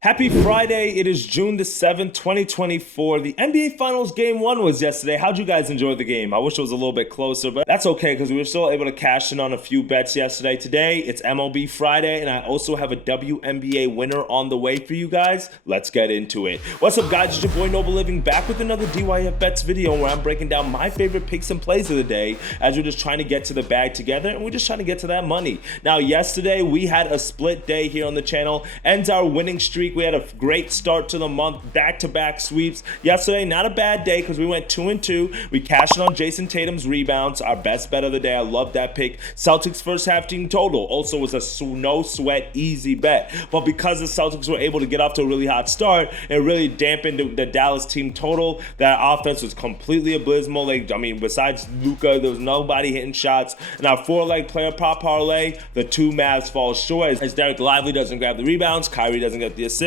Happy Friday. It is June the 7th, 2024. The NBA Finals Game 1 was yesterday. How'd you guys enjoy the game? I wish it was a little bit closer, but that's okay because we were still able to cash in on a few bets yesterday. Today, it's MLB Friday, and I also have a WNBA winner on the way for you guys. Let's get into it. What's up, guys? It's your boy Noble Living back with another DYF Bets video where I'm breaking down my favorite picks and plays of the day as we're just trying to get to the bag together, and we're just trying to get to that money. Now, yesterday, we had a split day here on the channel. Ends our winning streak. We had a great start to the month, back-to-back sweeps. Yesterday, not a bad day because we went 2-2. We cashed in on Jason Tatum's rebounds, our best bet of the day. I love that pick. Celtics first half team total also was a no-sweat, easy bet. But because the Celtics were able to get off to a really hot start, it really dampened the Dallas team total. That offense was completely abysmal. Besides Luka, there was nobody hitting shots. And our four-leg player prop parlay, the two Mavs fall short as Derek Lively doesn't grab the rebounds, Kyrie doesn't get the assists,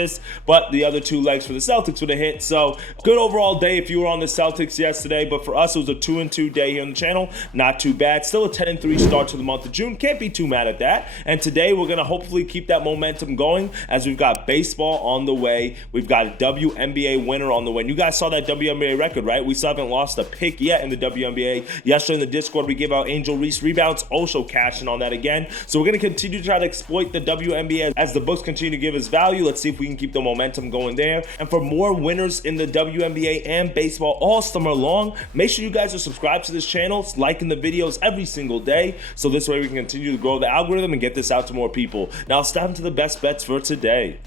but the other two legs for the Celtics would have hit. So good overall day if you were on the Celtics yesterday, but for us it was a 2-2 day here on the channel. Not too bad. Still a 10-3 start to the month of June. Can't be too mad at that. And today we're going to hopefully keep that momentum going as we've got baseball on the way. We've got a WNBA winner on the way. And you guys saw that WNBA record, right? We still haven't lost a pick yet in the WNBA. Yesterday in the Discord we gave out Angel Reese rebounds, also cashing on that again. So we're going to continue to try to exploit the WNBA as the books continue to give us value. Let's see if we can keep the momentum going there. And for more winners in the WNBA and baseball all summer long, make sure you guys are subscribed to this channel, liking the videos every single day, so this way we can continue to grow the algorithm and get this out to more people. Now let's dive into the best bets for today.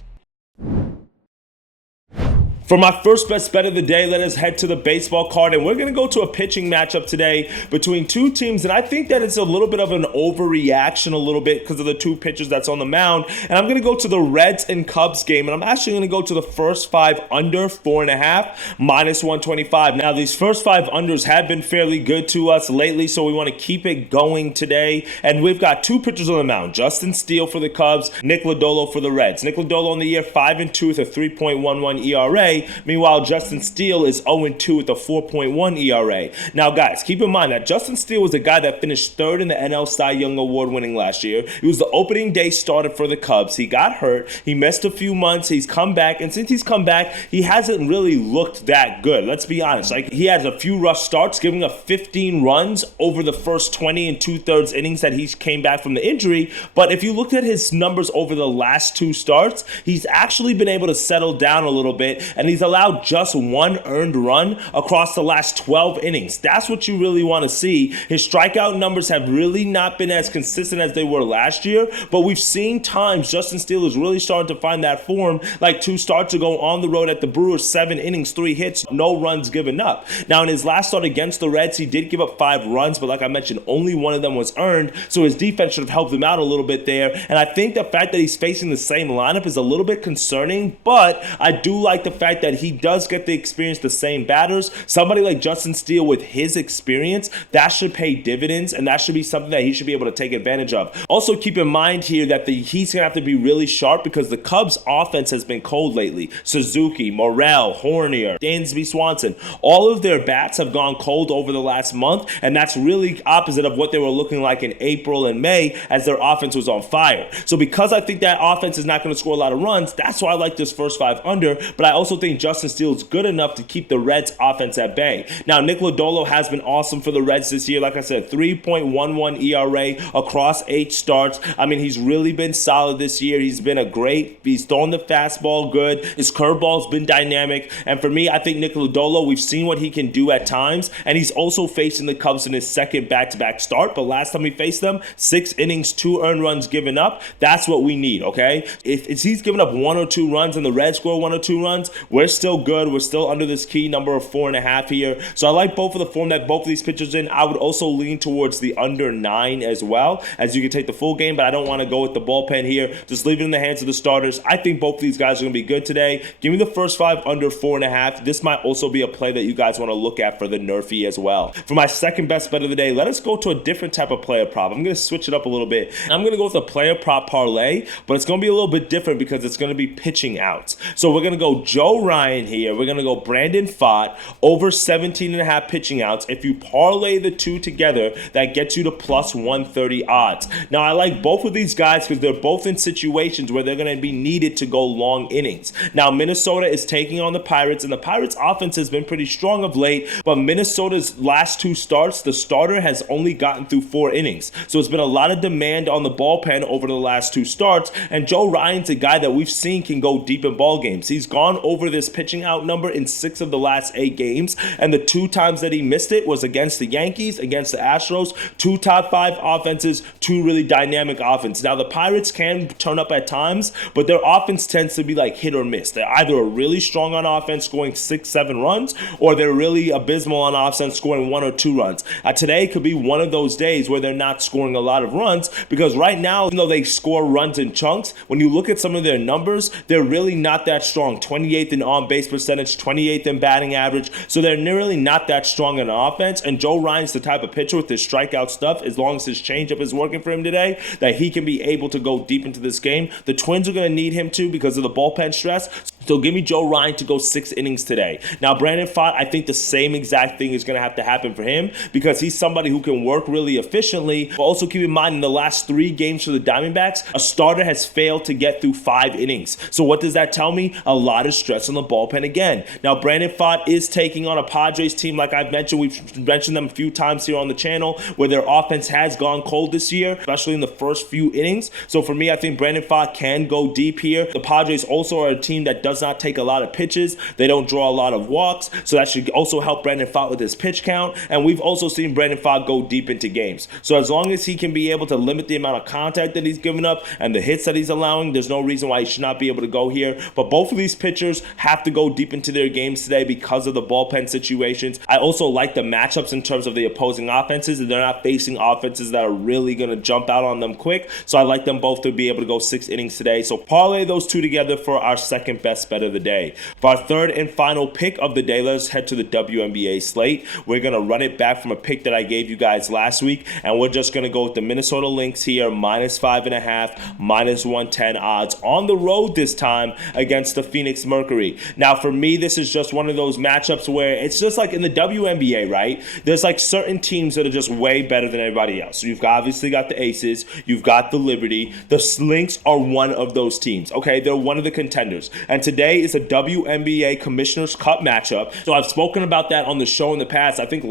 For my first best bet of the day, let us head to the baseball card, and we're going to go to a pitching matchup today between two teams, and I think that it's a little bit of an overreaction a little bit because of the two pitchers that's on the mound, and I'm going to go to the Reds and Cubs game, and I'm actually going to go to the first five under 4.5, minus 125. Now, these first five unders have been fairly good to us lately, so we want to keep it going today, and we've got two pitchers on the mound, Justin Steele for the Cubs, Nick Lodolo for the Reds. Nick Lodolo on the year 5-2 with a 3.11 ERA. Meanwhile, Justin Steele is 0-2 with a 4.1 ERA. Now, guys, keep in mind that Justin Steele was the guy that finished third in the NL Cy Young Award winning last year. He was the opening day starter for the Cubs. He got hurt. He missed a few months. He's come back, and since he's come back, he hasn't really looked that good. Let's be honest. He has a few rough starts, giving up 15 runs over the first 20 and 2/3 innings that he came back from the injury. But if you look at his numbers over the last two starts, he's actually been able to settle down a little bit, and he's allowed just one earned run across the last 12 innings. That's what you really want to see. His strikeout numbers have really not been as consistent as they were last year, but we've seen times Justin Steele is really starting to find that form, like two starts ago on the road at the Brewers, 7 innings, 3 hits, no runs given up. Now, in his last start against the Reds, he did give up 5 runs, but like I mentioned, only one of them was earned, so his defense should have helped him out a little bit there, and I think the fact that he's facing the same lineup is a little bit concerning, but I do like the fact that he does get to experience the same batters. Somebody like Justin Steele with his experience, that should pay dividends, and that should be something that he should be able to take advantage of. Also, keep in mind here that he's going to have to be really sharp because the Cubs offense has been cold lately. Suzuki, Morel, Hornier, Dansby Swanson, all of their bats have gone cold over the last month, and that's really opposite of what they were looking like in April and May as their offense was on fire. So because I think that offense is not going to score a lot of runs, that's why I like this first 5 under, but I also think Justin Steele is good enough to keep the Reds offense at bay. Now, Nick Lodolo has been awesome for the Reds this year. Like I said, 3.11 ERA across 8 starts. I mean, he's really been solid this year. He's throwing the fastball good. His curveball's been dynamic. And for me, I think Nick Lodolo, we've seen what he can do at times. And he's also facing the Cubs in his second back-to-back start. But last time he faced them, 6 innings, 2 earned runs given up. That's what we need, okay? If he's given up 1 or 2 runs and the Reds score 1 or 2 runs, we're still good. We're still under this key number of 4.5 here. So I like both of the form that both of these pitchers in. I would also lean towards the under 9 as well, as you can take the full game, but I don't want to go with the bullpen here. Just leave it in the hands of the starters. I think both of these guys are going to be good today. Give me the first 5 under 4.5. This might also be a play that you guys want to look at for the Nerfy as well. For my second best bet of the day, let us go to a different type of player prop. I'm going to switch it up a little bit. I'm going to go with a player prop parlay, but it's going to be a little bit different because it's going to be pitching outs. So we're going to go Joe Ryan here. We're going to go Brandon Pfaadt over 17.5 pitching outs. If you parlay the two together, that gets you to plus 130 odds. Now, I like both of these guys because they're both in situations where they're going to be needed to go long innings. Now, Minnesota is taking on the Pirates, and the Pirates' offense has been pretty strong of late, but Minnesota's last two starts, the starter has only gotten through 4 innings. So it's been a lot of demand on the bullpen over the last 2 starts, and Joe Ryan's a guy that we've seen can go deep in ball games. He's gone over this pitching out number in 6 of the last 8 games, and the 2 times that he missed it was against the Yankees, against the Astros, 2 top 5 offenses, 2 really dynamic offense. Now, the Pirates can turn up at times, but their offense tends to be like hit or miss. They're either really strong on offense, scoring 6-7 runs, or they're really abysmal on offense, scoring 1 or 2 runs. Today could be one of those days where they're not scoring a lot of runs, because right now, even though they score runs in chunks, when you look at some of their numbers, they're really not that strong. 28th in on-base percentage, 28th in batting average, so they're really not that strong in offense, and Joe Ryan's the type of pitcher with his strikeout stuff, as long as his changeup is working for him today, that he can be able to go deep into this game. The Twins are going to need him to because of the bullpen stress. So give me Joe Ryan to go 6 innings today. Now, Brandon Pfaadt, I think the same exact thing is going to happen for him because he's somebody who can work really efficiently. But also keep in mind, in the last 3 games for the Diamondbacks, a starter has failed to get through 5 innings. So what does that tell me? A lot of stress on the bullpen again. Now, Brandon Pfaadt is taking on a Padres team, like I've mentioned. We've mentioned them a few times here on the channel, where their offense has gone cold this year, especially in the first few innings. So for me, I think Brandon Pfaadt can go deep here. The Padres also are a team that does not take a lot of pitches. They don't draw a lot of walks, so that should also help Brandon Pfaadt with his pitch count. And we've also seen Brandon Pfaadt go deep into games. So as long as he can be able to limit the amount of contact that he's giving up and the hits that he's allowing, there's no reason why he should not be able to go here. But both of these pitchers have to go deep into their games today because of the bullpen situations. I also like the matchups in terms of the opposing offenses, and they're not facing offenses that are really going to jump out on them quick. So I like them both to be able to go 6 innings today. So parlay those two together for our second best bet of the day. For our third and final pick of the day, let's head to the WNBA slate. We're going to run it back from a pick that I gave you guys last week, and we're just going to go with the Minnesota Lynx here, minus 5.5, minus 110 odds on the road this time against the Phoenix Mercury. Now, for me, this is just one of those matchups where it's just like in the WNBA, right? There's like certain teams that are just way better than everybody else. So you've obviously got the Aces, you've got the Liberty. The Lynx are one of those teams, okay? They're one of the contenders. And today is a WNBA Commissioner's Cup matchup. So I've spoken about that on the show in the past. I think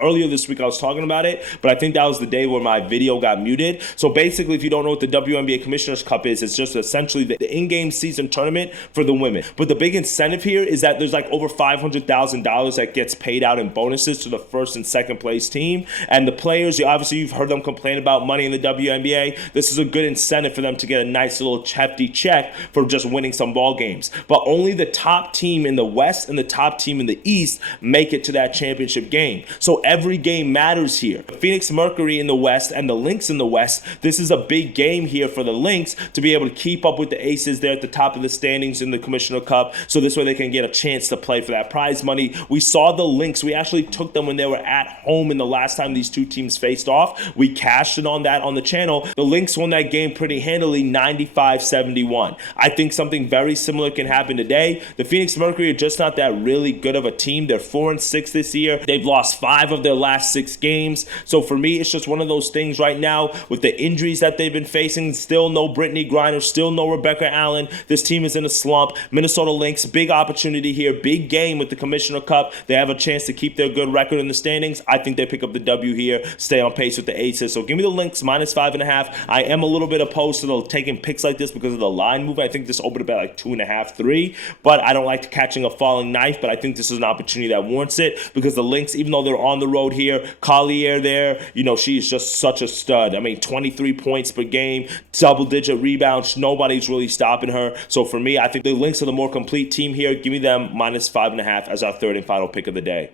earlier this week I was talking about it, but I think that was the day where my video got muted. So basically, if you don't know what the WNBA Commissioner's Cup is, it's just essentially the in-game season tournament for the women. But the big incentive here is that there's like over $500,000 that gets paid out in bonuses to the first and second place team. And the players, you've heard them complain about money in the WNBA. This is a good incentive for them to get a nice little hefty check for just winning some ball games. But only the top team in the West and the top team in the East make it to that championship game. So every game matters here. The Phoenix Mercury in the West and the Lynx in the West, this is a big game here for the Lynx to be able to keep up with the Aces there at the top of the standings in the Commissioner Cup, so this way they can get a chance to play for that prize money. We saw the Lynx. We actually took them when they were at home in the last time these two teams faced off. We cashed in on that on the channel. The Lynx won that game pretty handily, 95-71. I think something very similar can happen today. The Phoenix Mercury are just not that really good of a team. They're 4-6 this year. They've lost 5 of their last 6 games. So for me, it's just one of those things right now with the injuries that they've been facing. Still no Brittany Griner, still no Rebecca Allen. This team is in a slump. Minnesota Lynx, big opportunity here, big game with the Commissioner Cup. They have a chance to keep their good record in the standings. I think they pick up the W here, stay on pace with the Aces. So give me the Lynx, minus 5.5. I am a little bit opposed to taking picks like this because of the line movement. I think this opened about like 2.5, 3, but I don't like catching a falling knife, but I think this is an opportunity that warrants it because the Lynx, even though they're on the road here, Collier there, she's just such a stud. I mean, 23 points per game, double-digit rebounds. Nobody's really stopping her. So for me, I think the Lynx are the more complete team here. Give me them minus 5.5 as our third and final pick of the day.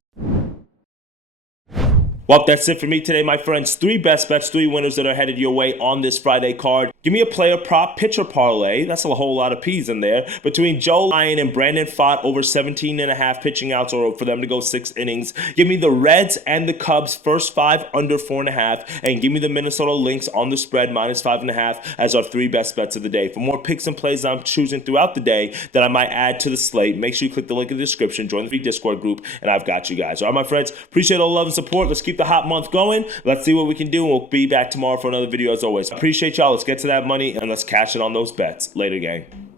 Well, that's it for me today, my friends. 3 best bets, 3 winners that are headed your way on this Friday card. Give me a player prop pitcher parlay. That's a whole lot of P's in there. Between Joe Lyon and Brandon Pfaadt over 17.5 pitching outs, or for them to go 6 innings. Give me the Reds and the Cubs first 5 under 4.5. And give me the Minnesota Lynx on the spread minus 5.5 as our 3 best bets of the day. For more picks and plays I'm choosing throughout the day that I might add to the slate, make sure you click the link in the description, join the free Discord group, and I've got you guys. All right, my friends, appreciate all the love and support. Let's keep the hot month going. Let's see what we can do, and we'll be back tomorrow for another video as always. Appreciate y'all. Let's get to that money, and let's cash it on those bets. Later, gang.